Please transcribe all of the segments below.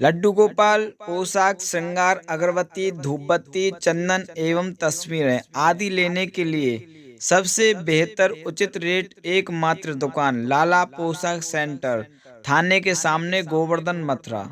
लड्डू गोपाल पोशाक, श्रृंगार, अगरबत्ती, धूपबत्ती, चंदन एवं तस्वीरें आदि लेने के लिए सबसे बेहतर उचित रेट एकमात्र दुकान लाला पोशाक सेंटर, थाने के सामने, गोवर्धन, मथुरा।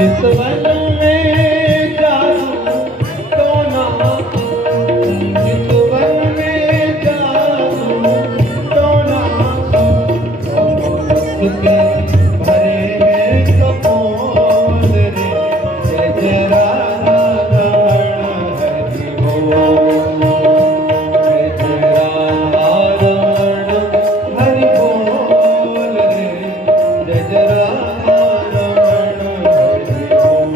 चितवन में जादू टोना, चितवन में जादू टोना, सुखे भरे हैं कपोल रे, जय जय राधा रमण हरि बोल, जय जय राधा रमण हरि बोल रे, जय जय राधा रमण हरि बोल।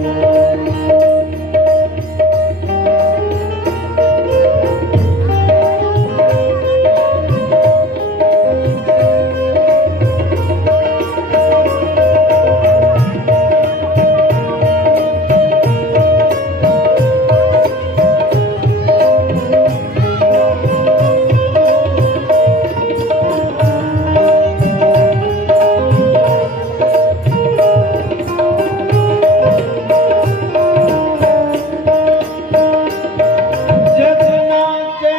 जगन्नाथे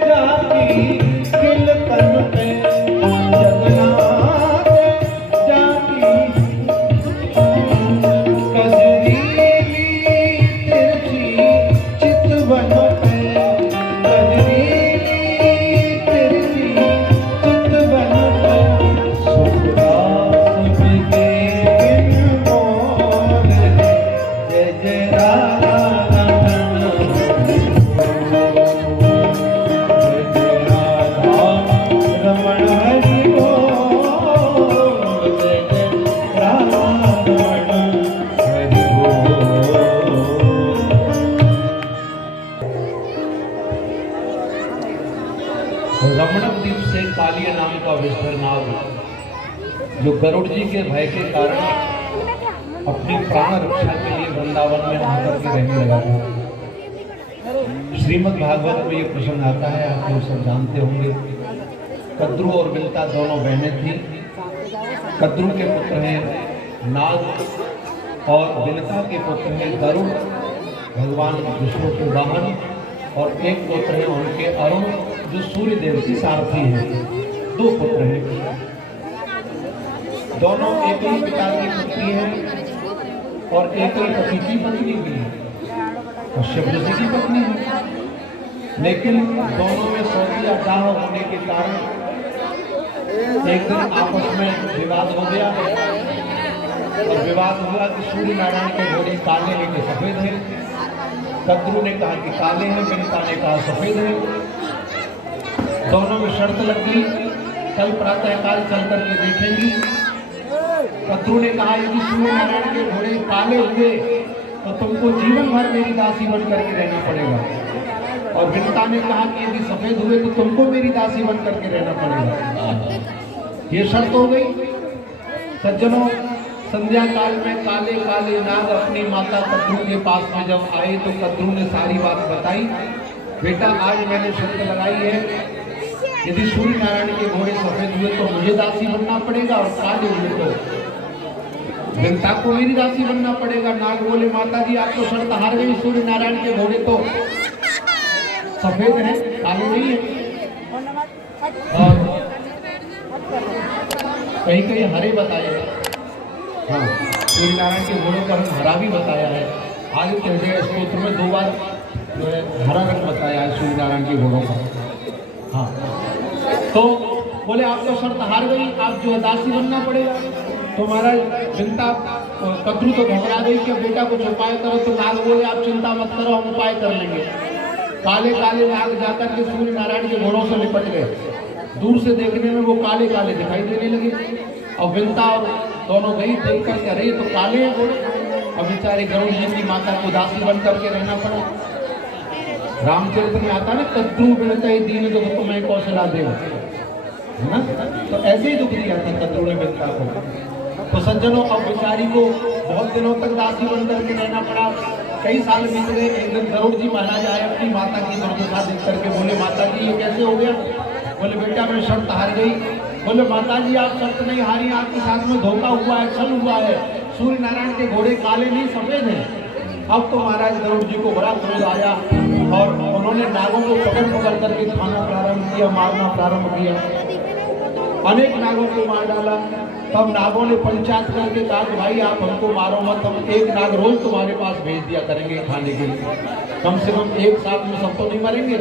जाकी किलकन पे, जगन्नाथे जाकी कजरीली तिरछी चितवन पे, कजरीली तिरछी चितवन पे, सुखदास बिके बिन मोल रे, जय जय राधा रमण हरि रमण हरि बोल, जय जय राधा रमण हरि बोल। रमणक द्वीप से कालिया नाम का विस्तर नाग, जो गरुड़ जी के भय के कारण अपनी प्राण रक्षा के लिए वृंदावन में आकर के रहने लगा था। श्रीमद् भागवत में ये प्रसंग आता है, आप लोग सब जानते होंगे। कद्रू और विलता दोनों बहनें थी। कद्रू के पुत्र हैं नाग और विलता के पुत्र हैं गरुड़, भगवान विष्णु के वाहन, और एक पुत्र है उनके अरुण, जो सूर्य देव की सारथी हैं। दो पुत्र हैं, दोनों एक ही पिता की पुत्री हैं और एक ही पति की पत्नी भी है, कश्यप ऋषि की पत्नी है। लेकिन दोनों में सौतिया दाह होने के कारण एक दिन आपस में विवाद हो गया, और विवाद हुआ कि सूर्य नारायण के घोड़े काले हैं कि सफेद हैं। कद्रू ने कहा कि काले हैं, विलता ने कहा सफेद हैं। दोनों में शर्त लग गई, कल प्रातःकाल चल करके देखेंगी। कद्रू ने कहा यदि सूर्य नारायण के घोड़े काले हुए तो तुमको जीवन भर मेरी दासी बन करके रहना पड़ेगा, और विलता ने कहा कि यदि सफेद हुए तो तुमको मेरी दासी बन करके रहना पड़ेगा। ये शर्त हो गई। सज्जनों, संध्या काल में काले काले नाग अपनी माता कद्रू के पास में जब आए तो कद्रू ने सारी बात बताई। बेटा, आज मैंने शर्त लगाई है, यदि सूर्य नारायण के घोड़े सफेद हुए तो मुझे दासी बनना पड़ेगा, और काले हुए तो विलता को मेरी दासी बनना पड़ेगा। नाग बोले, माता जी आप तो शर्त हार गई, सूर्य नारायण के घोड़े तो सफेद हैं, काले नहीं है। और कहीं कहीं हरे बताए, हाँ, सूर्य नारायण के घोड़ों का रंग हरा भी बताया है। आगे हृदय स्तोत्र में 2 बार हरा रंग बताया है सूर्य नारायण के घोड़ों का। हाँ, तो बोले आप तो शर्त हार गई, आप जो दासी बनना पड़ेगा। तो महाराज चिंता, कद्रू तो घबरा गई कि बेटा कुछ उपाय करो। तो नाग बोले आप चिंता मत करो, हम उपाय कर लेंगे। काले काले नाग जाकर के सूर्य नारायण के घोड़ों से निपट गए। दूर से देखने में वो काले काले दिखाई देने लगे, और विलता और दोनों गई देख कर अरे तो काले हैं घोड़े। अब बेचारे गरुड़ जी की माता को दासी बन करके रहना पड़ा। रामचरित्र में आता ना, कद्रू बिनते दीन दुख तुम्हें कौशला देव, है ना। तो ऐसे ही दुख दिया था कद्रू ने विलता को। तो सज्जनों, अब बेचारी को बहुत दिनों तक दासी बन करके रहना पड़ा। कई साल बीत गए। एक दिन गरुड़ जी महाराज आए अपनी माता की दुर्दशा देख करके, बोले माता जी ये कैसे हो गया। बोले बेटा मैं शर्त हार गई। बोले माता जी आप शर्त नहीं हारी, आपके साथ में धोखा हुआ है, छल हुआ है। सूर्य नारायण के घोड़े काले नहीं सफेद हैं। अब तो महाराज गरुड़ जी को बड़ा क्रोध आया, और उन्होंने नागों को पकड़ पकड़ करके खाना प्रारंभ किया, मारना प्रारंभ किया। अनेक नागों को मार डाला। तब नागों ने पंचायत करके कहा कि भाई आप हमको मारो मत, हम एक नाग रोज तुम्हारे पास भेज दिया करेंगे खाने के लिए, कम से कम एक साथ में सब तो नहीं मरेंगे।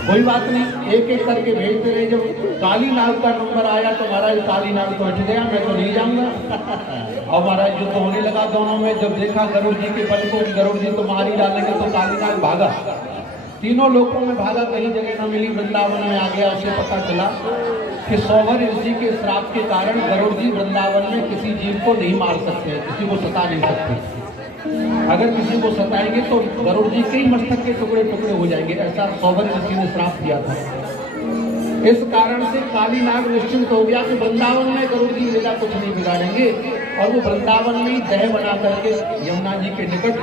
कोई बात नहीं, एक एक करके भेजते रहे। जब काली नाग का नंबर आया तो महाराज काली नाग तो हट गया, मैं तो नहीं जाऊंगा। और महाराज युद्ध होने लगा दोनों में। जब देखा गरुड़ जी के बल को गरुड़ जी तो मार ही डालेंगे, तो काली नाग भागा, तीनों लोकों में भागा, कहीं जगह न मिली, वृंदावन में आ गया। उसे पता चला कि सौभर ऋषि के श्राप के कारण गरुड़ जी वृंदावन में किसी जीव को नहीं मार सकते, किसी को सता नहीं सकते। अगर किसी को सताएंगे तो गरुड़ जी के ही मस्तक के टुकड़े टुकड़े हो जाएंगे, ऐसा सौभर ऋषि ने श्राप दिया था। इस कारण से काली नाग निश्चिंत हो गया कि वृंदावन में गरुड़ जी मेरा कुछ नहीं बिगाड़ेंगे, और वो वृंदावन में ही दह बना करके यमुना जी के निकट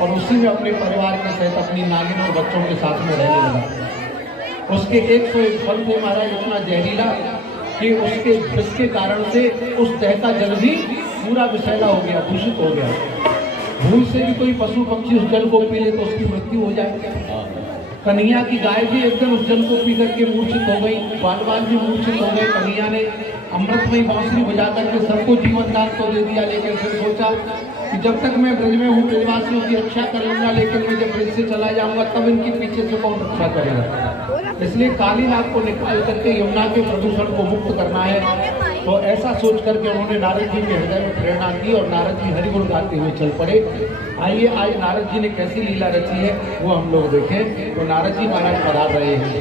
और उसी में अपने परिवार के सहित अपनी नागिन और बच्चों के साथ में रहने लगा। उसके 101 फल थे महाराज, इतना जहरीला कि उसके विष के कारण से उस दह का जल भी पूरा विषैला हो गया, दूषित हो गया। भूल से भी कोई पशु पक्षी उस जल को पी ले तो उसकी मृत्यु हो जाए। कन्हैया की गाय भी एक दिन उस जल को पी करके मूर्छित हो गई, बाल बाल भी मूर्छित हो गए। कन्हैया ने अमृतमयी बांसुरी बजा करके सबको जीवन दान तो दे दिया, लेकिन फिर सोचा कि जब तक मैं ब्रज में हूँ ब्रजवासियों की रक्षा कर लूंगा, लेकिन मैं जब ब्रज से चला जाऊंगा तब इनके पीछे से कौन रक्षा करेगा। इसलिए काली नाग को निकाल करके यमुना के प्रदूषण को मुक्त करना है। तो ऐसा सोच करके उन्होंने नारद जी के हृदय में प्रेरणा की और नारद जी हरिगुण गाते हुए चल पड़े। आइए आज नारद जी ने कैसी लीला रची है वो हम लोग देखें। तो नारद जी महाराज पधार रहे हैं।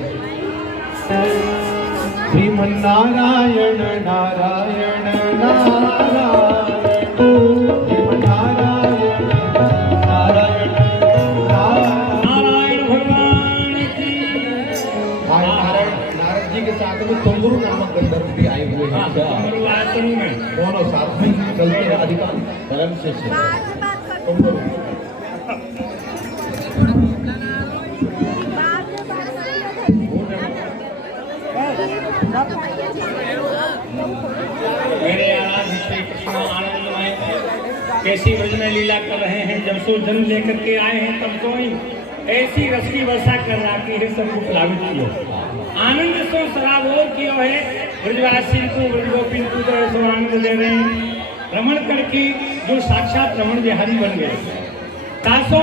श्रीमन नारायण नारायण नारायण, श्रीमन नारायण नारायण नारायण भगवान की। नारद जी के साथ में तुंगुरु नामक गंधर्व भी आए हुए हैं। दोनों साथ में चलते हैं, अधिकार धर्म से मेरे आराध्य श्री कृष्ण आनंदमय कैसी ब्रज में लीला कर रहे हैं। जब सो जन्म लेकर के आए हैं तब तो ऐसी रस की वर्षा कर रहा कि है सबको प्लावित किया, आनंद सो सराबोर किया है। ब्रजवासी को ब्रजगोपी को तो ऐसा आनंद दे रहे हैं, रमण करके जो साक्षात रमण बिहारी बन गए। तासो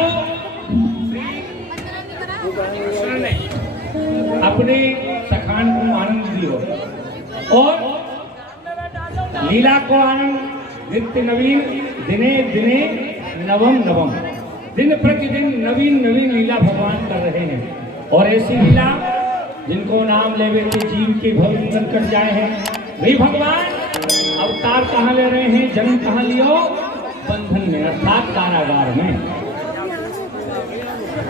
अपने सखान को आनंद दियो और लीला को आनंद नित्य नवीन, दिने दिने नवम नवम, दिन प्रतिदिन नवीन नवीन लीला भगवान कर रहे हैं। और ऐसी लीला जिनको नाम लेवे के जीव के भव संकट जाए हैं, वे भगवान अवतार कहाँ ले रहे हैं, जन्म कहाँ लियो, बंधन में अर्थात कारागार में।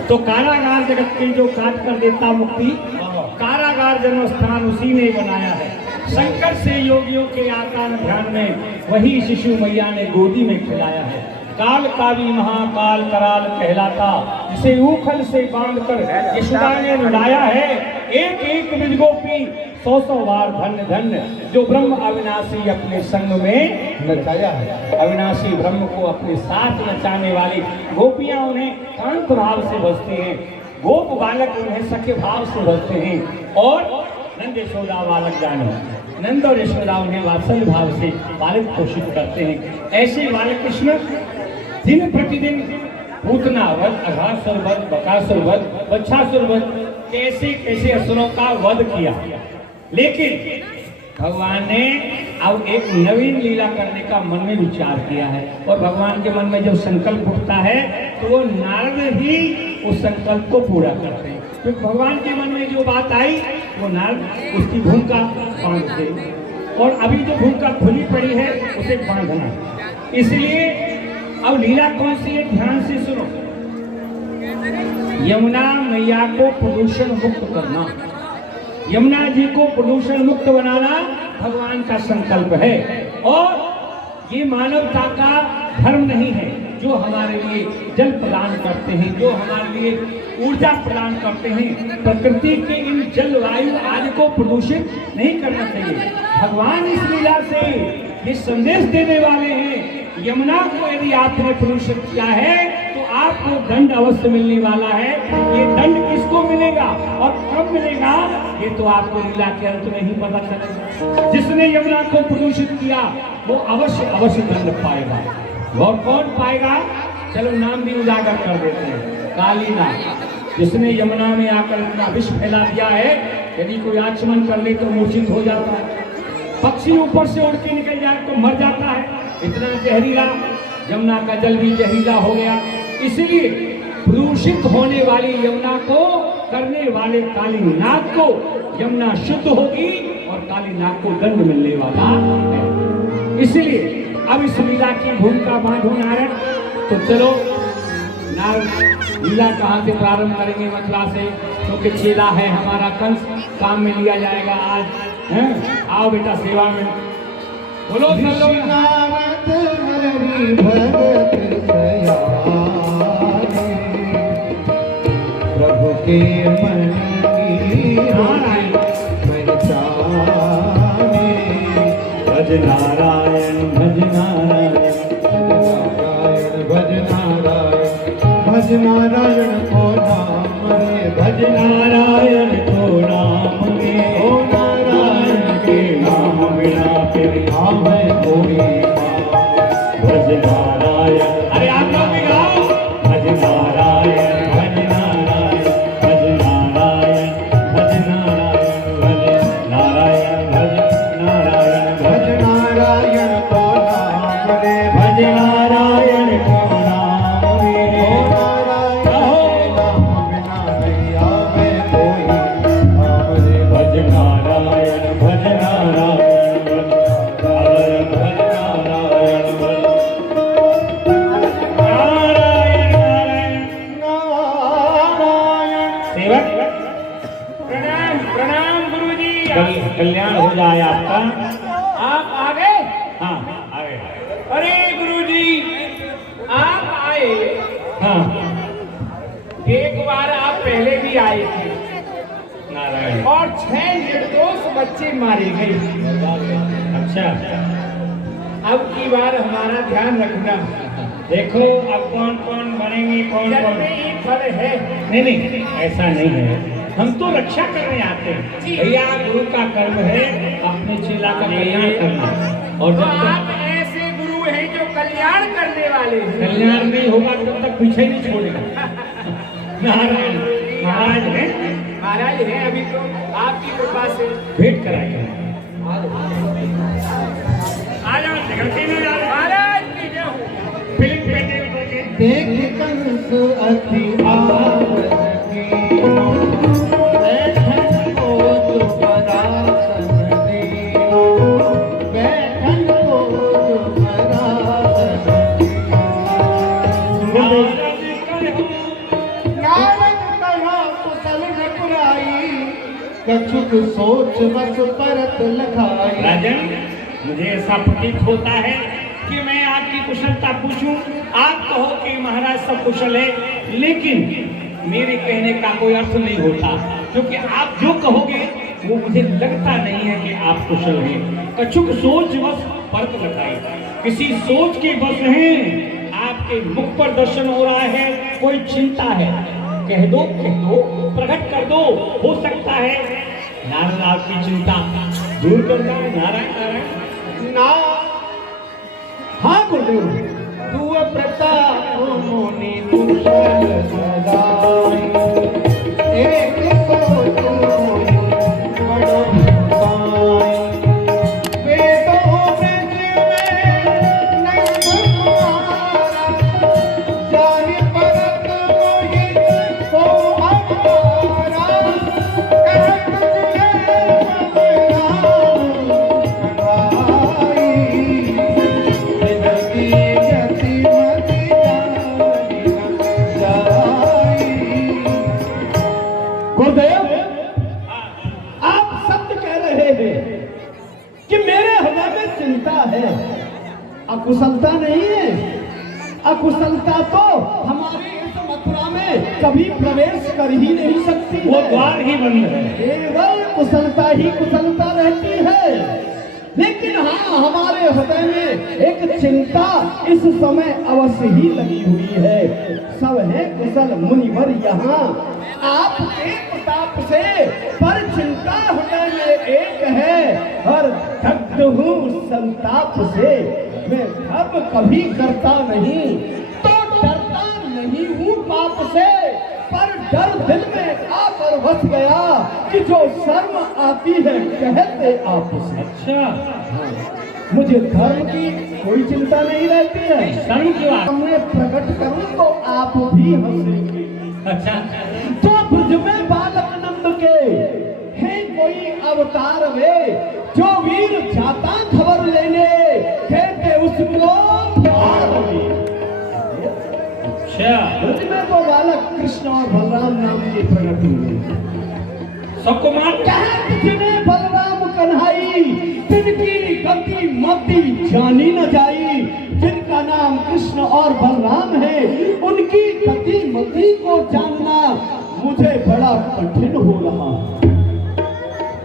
तो कारागार जगत के जो काट कर देता मुक्ति, कारागार जन्म स्थान उसी ने बनाया है। संकट से योगियों के आकान ध्यान में वही शिशु मैया ने गोदी में खिलाया है। काल कावी महाकाल कराल कहलाता, जिसे ऊखल से बांधकर यशोदा ने रुलाया है। एक एक ब्रजगोपी 100 बार धन्य धन्य, जो ब्रह्म अविनाशी अपने संग में नचाया है। अविनाशी ब्रह्म को अपने साथ नचाने वाली गोपियां उन्हें कांत भाव से भजती हैं, गोप बालक उन्हें सख्य भाव से भजते हैं। और नंद यशोदा बालक जानो, नंद और यशोदा उन्हें वात्सल्य भाव से बालक पोषित करते हैं। ऐसे बालक कृष्ण दिन प्रतिदिन पूतना वध, अघासुर वध, बकासुर वध, बच्छासुर वध, कैसे कैसे असुरों का वध किया। लेकिन भगवान ने अब एक नवीन लीला करने का मन में विचार किया है। और भगवान के मन में जब संकल्प उठता है तो वो नारद ही उस संकल्प को पूरा करते हैं। तो भगवान के मन में जो बात आई वो नारद उसकी भूमिका बांधते, और अभी जो भूमिका खुली पड़ी है उसे बांधना। इसलिए अब लीला कौन सी है, ध्यान से सुनो। यमुना मैया को प्रदूषण मुक्त करना, यमुना जी को प्रदूषण मुक्त बनाना भगवान का संकल्प है। और ये मानवता का धर्म नहीं है, जो हमारे लिए जल प्रदान करते हैं, जो हमारे लिए ऊर्जा प्रदान करते हैं, प्रकृति के इन जलवायु आदि को प्रदूषित नहीं करना चाहिए। भगवान इस लीला से ये संदेश देने वाले हैं यमुना को यदि आपने प्रदूषित किया है तो आपको दंड अवश्य मिलने वाला है। ये दंड किसको मिलेगा और कब मिलेगा ये तो आपको लीला के अंत में ही पता चलेगा। जिसने यमुना को प्रदूषित किया वो अवश्य अवश्य दंड पाएगा। और कौन पाएगा? चलो नाम भी उजागर कर देते हैं। कालीनाग, जिसने यमुना में आकर इतना विष फैला दिया है, यदि कोई आचमन कर ले तो मूर्छित हो जाता है। पक्षी ऊपर से उड़ के निकल जाए तो मर जाता है। इतना जहरीला, यमुना का जल भी जहरीला हो गया। इसलिए प्रदूषित होने वाली यमुना को करने वाले कालीनाग को यमुना शुद्ध होगी और कालीनाग को दंड मिलने वाला है। इसलिए अब इस लीला की भूमिका बांधो नारद। तो चलो नारद, लीला कहाँ से प्रारंभ करेंगे? मथुरा से, क्योंकि चेला है हमारा कंस, काम में लिया जाएगा आज। हैं? आओ बेटा सेवा में। बोलो प्रभु के मन की भज नारायण भज नारायण भज नारायण भज नारायण को नाम रे भज नारायण को नाम रे ओ नारायण के नाम बिना फिर आवे कोई भज नारायण। अरे आप लोग भी गाओ। भज नारायण भज नारायण भज नारायण भज नारायण भज नारायण भज नारायण भज नारायण को नाम रे भज नारायण को नाम रे ओ नारायण नाम बिना नहीं आवे कोई नाम रे भज नारायण भज नारायण भज नारायण भज प्रणाम प्रणाम गुरुजी। कल्याण हो जाए आपका। आप आ गए? हाँ आ गए। अरे गुरुजी आप आए, हाँ एक बार आप पहले भी आए थे नारायण। और 6 निर्दोष बच्चे मारे गए। अच्छा, अब की बार हमारा ध्यान रखना। देखो अब कौन कौन बनेंगे, कौन जग कौन। में एक फल है। नहीं नहीं ऐसा नहीं है, हम तो रक्षा करने आते हैं भैया। गुरु का कर्म है अपने चेला का कल्याण करना। और तो जब आप तक ऐसे गुरु हैं जो कल्याण करने वाले हैं। कल्याण नहीं होगा तब तक पीछे नहीं छोड़ेगा। नारायण महाराज है, महाराज है अभी तो आपकी कृपा से। भेंट कराएंगे। आ जाओ जगती में जाओ। महाराज की जय हो। फिल्म पेटे देख कंस अति आवन कीनो, बैठन को दुपरासन दीनो, बैठन को दुपरासन दीनो। नारद कहा कुशल न पुराई, कछुक सोच बस परत लखाई। राजन, मुझे ऐसा प्रतीत होता है कि मैं आपकी कुशलता पूछूं, आप कहो कि महाराज सब कुशल है, लेकिन मेरे कहने का कोई अर्थ नहीं होता, क्योंकि आप जो कहोगे वो मुझे लगता नहीं है कि आप कुशल हैं। कछुक सोच बस परत लगाई, किसी सोच के बस हैं। आपके मुख पर दर्शन हो रहा है, कोई चिंता है, कह दो प्रकट कर दो, हो सकता है नारायण आपकी चिंता दूर कर दो। नारायण नारायण ना हाँ गुरुदेव, तू प्रताप मुनि कुशल सदाई, एक सोच मोहि बड़ो भाई। वेदों ब्रज में नंद कुमारा, जाहि परत मोहि को अपारा। कहत तुझे बलराम कढ़ाई, गुरुदेव आप सत्य कह रहे हैं कि मेरे हृदय में चिंता है, अकुशलता नहीं है। अकुशलता तो हमारे इस मथुरा में कभी प्रवेश कर ही नहीं सकती वो है। द्वार ही बंद है। केवल कुशलता ही कुशलता रहती है। लेकिन हाँ, हमारे हृदय में एक चिंता इस समय अवश्य ही लगी हुई है। सब है कुशल मुनिवर यहाँ आपके प्रताप से, पर चिंता हृदय में एक है, हर दग्ध हूँ संताप से। मैं धर्म कभी करता नहीं तो डरता नहीं हूँ पाप से, पर डर दिल में आकर बस गया कि जो शर्म आती है कहते आपसे। अच्छा, मुझे धर्म की कोई चिंता नहीं रहती है। शर्म की बात। मैं प्रकट करूं तो आप भी हंसेंगे। अच्छा, तो ब्रज में बालक नंद के हैं कोई अवतार वे, जो वीर जाता खबर लेने कहते उसको पार वे। अच्छा, ब्रज में तो बालक कृष्ण और बलराम नाम के प्रकट हुए। सबको मान जिन्हें बलराम कन्हाई, जिनकी गति मति जानी न जाई, जिनका नाम कृष्ण और बलराम है, उनकी गति मति को जानना मुझे बड़ा कठिन हो रहा।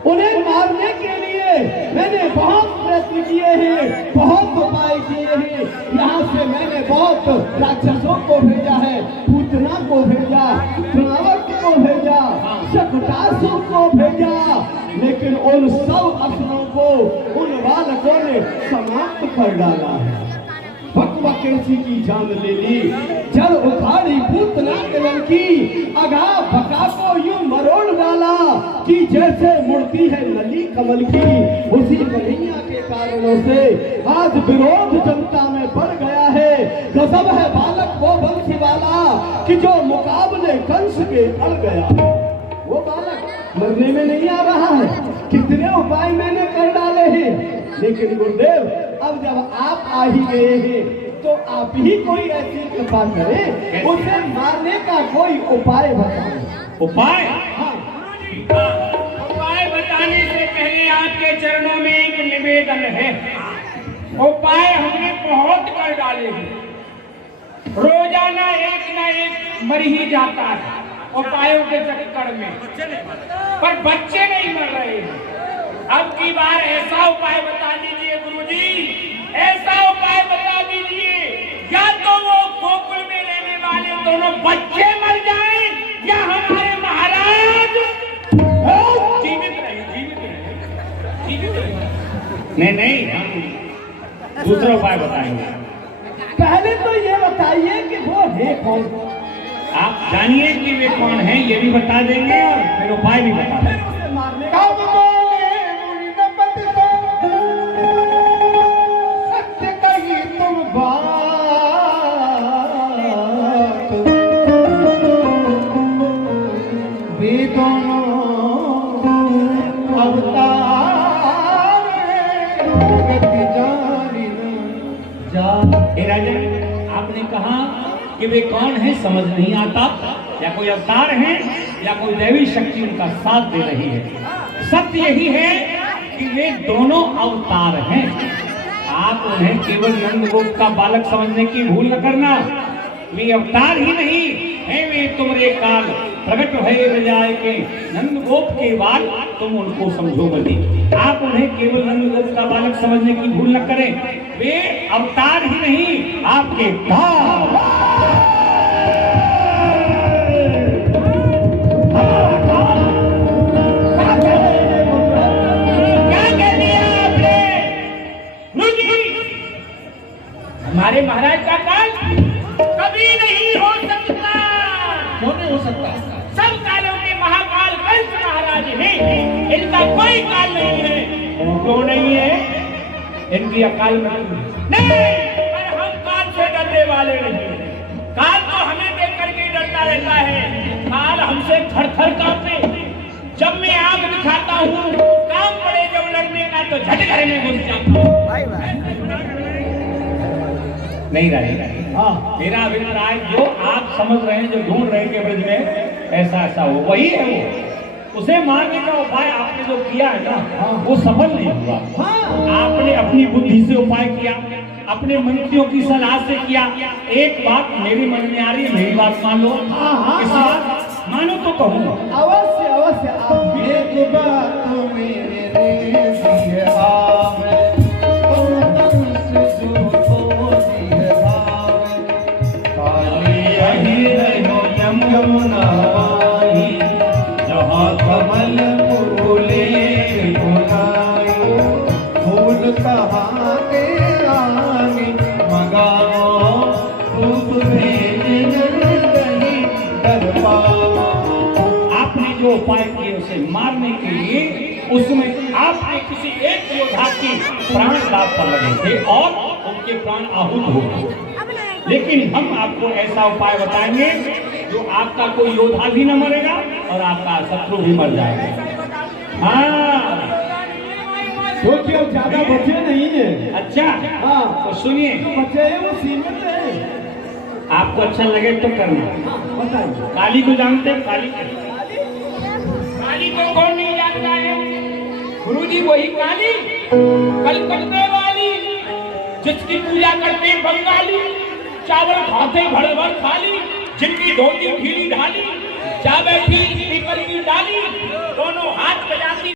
उन्हें मारने के लिए मैंने बहुत प्रयत्न किए हैं, बहुत उपाय किए हैं। यहाँ से मैंने बहुत राक्षसों को भेजा है, पूतना को भेजा, रावण को भेजा, शकटासुर को भेजा, लेकिन उन सब असुरों को उन बालकों ने समाप्त कर डाला है। बकबकेसी की जान ले ली, जल उखाड़ी पूतना के लड़की, अगा बका को यूं मरोड़ डाला कि जैसे मुड़ती है नली कमल की। उसी कन्हैया के कारणों से आज विरोध जनता में बढ़ गया है। गजब है बालक वो बंसी वाला कि जो मुकाबले कंस के अड़ गया। वो बालक मरने में नहीं आ रहा है। कितने उपाय मैंने कर डाले हैं, लेकिन गुरुदेव अब जब आप आ ही गए हैं तो आप ही कोई ऐसी कृपा करें, उसे मारने का कोई उपाय बताएं। उपाय? हाँ। उपाय बताने से पहले आपके चरणों में एक निवेदन है। उपाय हमने बहुत कर डाले हैं, रोजाना एक न एक मर ही जाता है उपायों के चक्कर में, पर बच्चे नहीं मर रहे हैं। अब की बार ऐसा उपाय बता दीजिए गुरुजी, ऐसा उपाय बता दीजिए, या तो वो गोकुल में रहने वाले दोनों बच्चे मर जाएं, या हमारे महाराज जीवित रहे। नहीं, हम दूसरा उपाय बताएंगे। पहले तो ये बताइए कि वो है कौन। आप जानिए कि वे कौन हैं, ये भी बता देंगे और फिर उपाय भी बता देंगे। मारने का सत्य कही तुम बात, वे दोनों अवतार गति जानी न जा। हे राजन, आपने कहा कि वे कौन है समझ नहीं आता, या कोई अवतार है या कोई दैवी शक्ति उनका साथ दे रही है। सत्य यही है कि वे दोनों अवतार हैं। आप उन्हें केवल नंदगोप का बालक समझने की भूल न करना। वे अवतार ही नहीं है, वे तुम्हारे काल प्रकट भय बजाए के नंदगोप के बाद तुम उनको समझोगे। आप उन्हें केवल नंदगोप का बालक समझने की भूल न करें। वे अवतार ही नहीं, आपके हमारे महाराज का काल कभी नहीं हो सकता। क्यों नहीं हो सकता? सब कालों के महाकाल कंस महाराज हैं, इनका कोई काल नहीं है। क्यों नहीं है? इनकी अकाल मृत्यु नहीं, पर हम काल से डरने वाले नहीं। काल तो हमें देख करके डरता रहता है, काल हमसे थर थर कांपे। जब मैं आग दिखाता हूँ, काम पड़े जब लड़ने का तो झट घर में घुस जाता हूँ। नहीं रहे। हाँ, मेरा अभिप्राय जो आप समझ रहे हैं, जो ढूंढ रहे हैं कि ब्रज में ऐसा हो, वही है वो। उसे मारने का उपाय आपने जो किया है ना, वो सफल नहीं हुआ। आपने अपनी बुद्धि से उपाय किया, अपने मंत्रियों की सलाह से किया। एक बात मेरे मन में आ रही है, मेरी बात मान लो। मानो तो कहूँ। अवश्य अवश्य। एक बात मेरे काली यही रहो जमुना माही, जहाँ कमल फूले फुलाई, फूल कहाँ के आगे मंगाओ, दूध भेज नहीं डर पाओ। आपने जो उपाय किए उसे मारने के लिए उसमें आपने किसी एक योद्धा की प्राण दाव पर लगे थे और उनके प्राण आहूत हो गए। लेकिन हम आपको ऐसा उपाय बताएंगे जो आपका कोई योद्धा भी न मरेगा और आपका शत्रु भी मर जाएगा। हाँ, क्योंकि अब ज्यादा बचे नहीं है। अच्छा, हाँ, तो सुनिए, बचे हैं वो सीमित है। आपको अच्छा लगे तो करना। बताइए। काली को जानते हैं? काली को कौन नहीं जानता है? गुरुजी वही काली, कलकत्ते वाली, जिसकी पूजा करते बंगाली, चावल खाते भर भर खाली, जिनकी धोती ढीली ढाली, जा बैठी